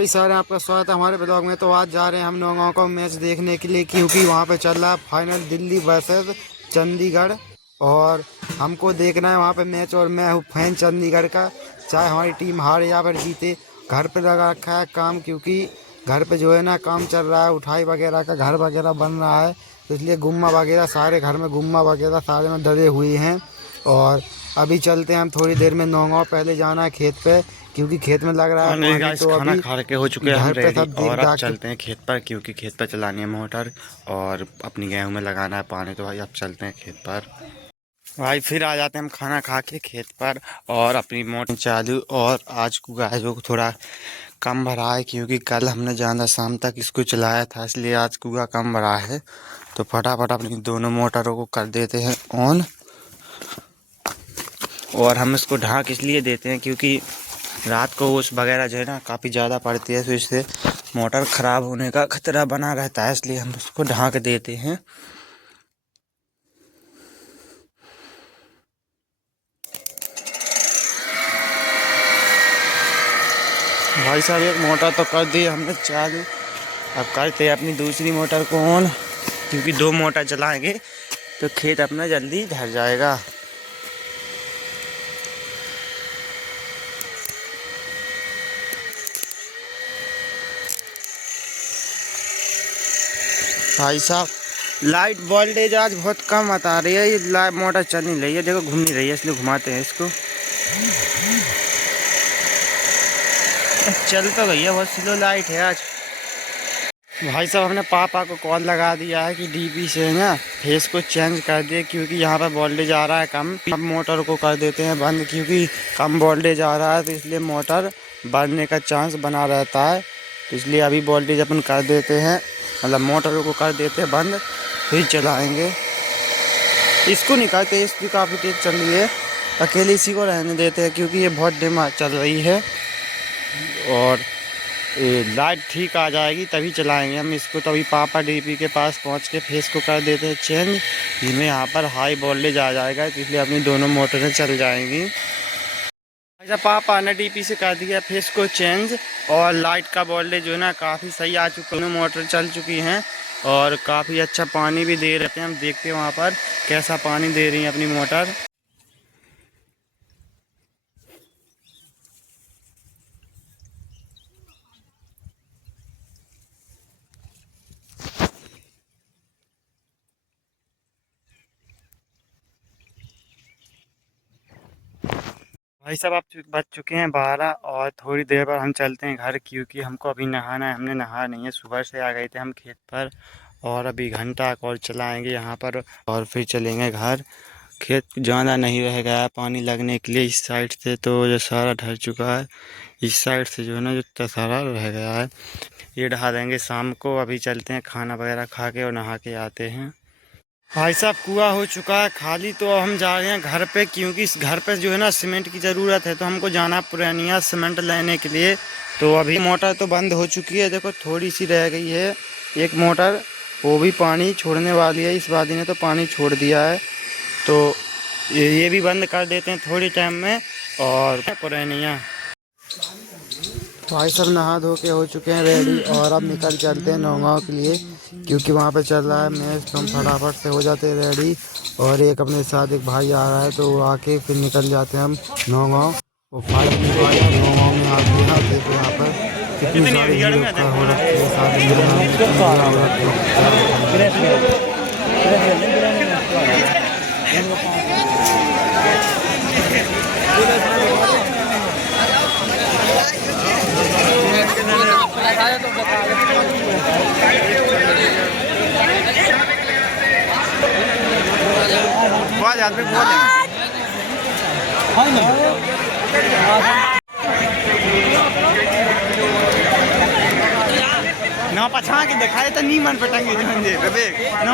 कई सारे आपका स्वागत है हमारे ब्लॉग में। तो आज जा रहे हैं हम नौगांव का मैच देखने के लिए, क्योंकि वहां पे चल रहा है फाइनल दिल्ली वर्सेस चंडीगढ़ और हमको देखना है वहां पे मैच। और मैं हूँ फैन चंडीगढ़ का, चाहे हमारी टीम हारे या फिर जीते। घर पे लगा रखा है काम, क्योंकि घर पे जो है ना काम चल रहा है, उठाई वगैरह का घर वगैरह बन रहा है, तो इसलिए गुम्मा वगैरह सारे घर में गुम्मा वगैरह सारे में डरे हुए हैं। और अभी चलते हैं हम थोड़ी देर में नौगांव। पहले जाना है खेत पे, क्योंकि खेत में लग रहा है पानी। तो खाना अभी खा के हो चुके हैं हम घर पे रेडी सब देख और अब दाख के। चलते हैं खेत पर, क्योंकि खेत पर चलानी है मोटर और अपनी गेहूं में लगाना है पानी। तो भाई अब चलते हैं खेत पर। भाई फिर आ जाते हैं हम खाना खा के खेत पर और अपनी मोटर चालू। और आज को गाय जो थोड़ा कम भरा है, क्योंकि कल हमने ज़्यादा शाम तक इसको चलाया था, इसलिए आज कुआ कम भरा है। तो फटाफट अपनी दोनों मोटरों को कर देते हैं ऑन। और हम इसको ढाँक इसलिए देते हैं क्योंकि रात को ओस वगैरह जो है ना काफ़ी ज़्यादा पड़ती है, तो इससे मोटर ख़राब होने का खतरा बना रहता है, इसलिए हम उसको ढाँक देते हैं। भाई साहब एक मोटर तो कर दी हमने चालू, अब करते हैं अपनी दूसरी मोटर को ऑन, क्योंकि दो मोटर चलाएंगे तो खेत अपना जल्दी भर जाएगा। भाई साहब लाइट वोल्टेज आज बहुत कम बता रही है, ये लाइट मोटर चल नहीं रही है, देखो घूम नहीं रही है, इसलिए घुमाते हैं इसको। चल तो गई है, बहुत स्लो लाइट है आज। भाई साहब हमने पापा को कॉल लगा दिया है कि डीपी से ना फेस को चेंज कर दे, क्योंकि यहाँ पर वोल्टेज आ रहा है कम। अब मोटर को कर देते हैं बंद, क्योंकि कम वोल्टेज आ रहा है, तो इसलिए मोटर बढ़ने का चांस बना रहता है। तो इसलिए अभी वोल्टेज अपन कर देते हैं, मतलब मोटर को कर देते हैं बंद, फिर चलाएंगे। इसको नहीं करते, इसकी काफ़ी तेज चल रही है, अकेले इसी को रहने देते हैं, क्योंकि ये बहुत डिम चल रही है। और लाइट ठीक आ जाएगी तभी चलाएंगे हम इसको। तभी पापा डीपी के पास पहुंच के फेस को कर देते हैं चेंज, जिसमें यहाँ पर हाई वोल्टेज आ जाएगा, तो इसलिए अपनी दोनों मोटरें चल जाएंगी। अच्छा, पापा ने डीपी से कर दिया फेस को चेंज और लाइट का वोल्टेज जो है ना काफ़ी सही आ चुका है, दोनों मोटर चल चुकी हैं और काफ़ी अच्छा पानी भी दे रहे हैं। हम देखते हैं वहाँ पर कैसा पानी दे रही है अपनी मोटर। भाई साहब आप बज चुके हैं 12 और थोड़ी देर बाद हम चलते हैं घर, क्योंकि हमको अभी नहाना है। हमने नहा नहीं है, सुबह से आ गए थे हम खेत पर और अभी घंटा और चलाएंगे यहाँ पर और फिर चलेंगे घर। खेत ज़्यादा नहीं रह गया है पानी लगने के लिए, इस साइड से तो जो सारा ढल चुका है, इस साइड से जो है ना जो सारा रह गया है, ये ढहा देंगे शाम को। अभी चलते हैं खाना वगैरह खा के और नहा के आते हैं। भाई साहब कुआं हो चुका है खाली, तो हम जा रहे हैं घर पे, क्योंकि इस घर पे जो है ना सीमेंट की ज़रूरत है, तो हमको जाना है पुरानिया सीमेंट लेने के लिए। तो अभी मोटर तो बंद हो चुकी है, देखो थोड़ी सी रह गई है एक मोटर, वो भी पानी छोड़ने वाली है, इस वादी ने तो पानी छोड़ दिया है। तो ये भी बंद कर देते हैं थोड़ी टाइम में और पुरानिया। भाई सब नहा धो के हो चुके हैं रेडी और अब निकल चलते हैं नौगांव के लिए, क्योंकि वहाँ पे चल रहा है मैच। तो हम फटाफट से हो जाते हैं रेडी और एक अपने साथ एक भाई आ रहा है, तो वो आके फिर निकल जाते हैं हम नौगांव। वो फाइट नौगांव में आते हैं। देखो यहाँ पर कितनी सारी भीड़ हो रखी है, सारी ना पछा के दिखाए तो नीमन पे टंगे झंडे पे देख ना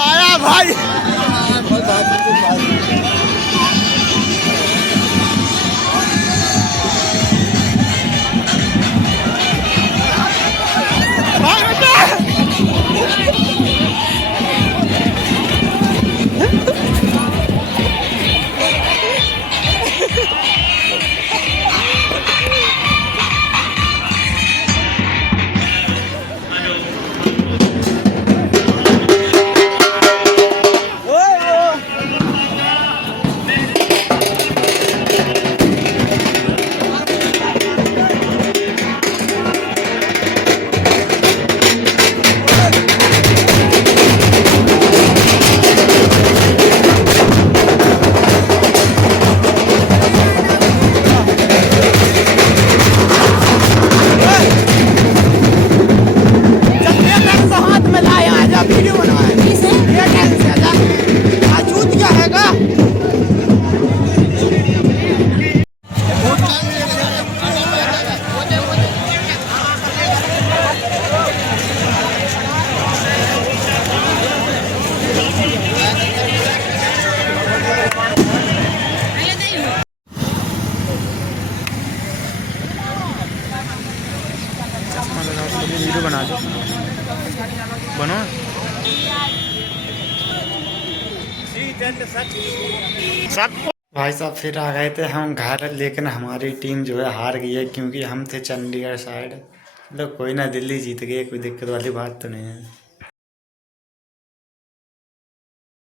आया भाई। भाई बेटा। हाथ में लाया आजा वीडियो बनवाए ये कैसे आजा अछूत क्या हैगा। वीडियो बना दो बनो। भाई साहब फिर आ गए थे हम घर, लेकिन हमारी टीम जो है हार गई है क्योंकि हम थे चंडीगढ़ साइड। मतलब कोई ना, दिल्ली जीत गई, कोई दिक्कत वाली बात तो नहीं है।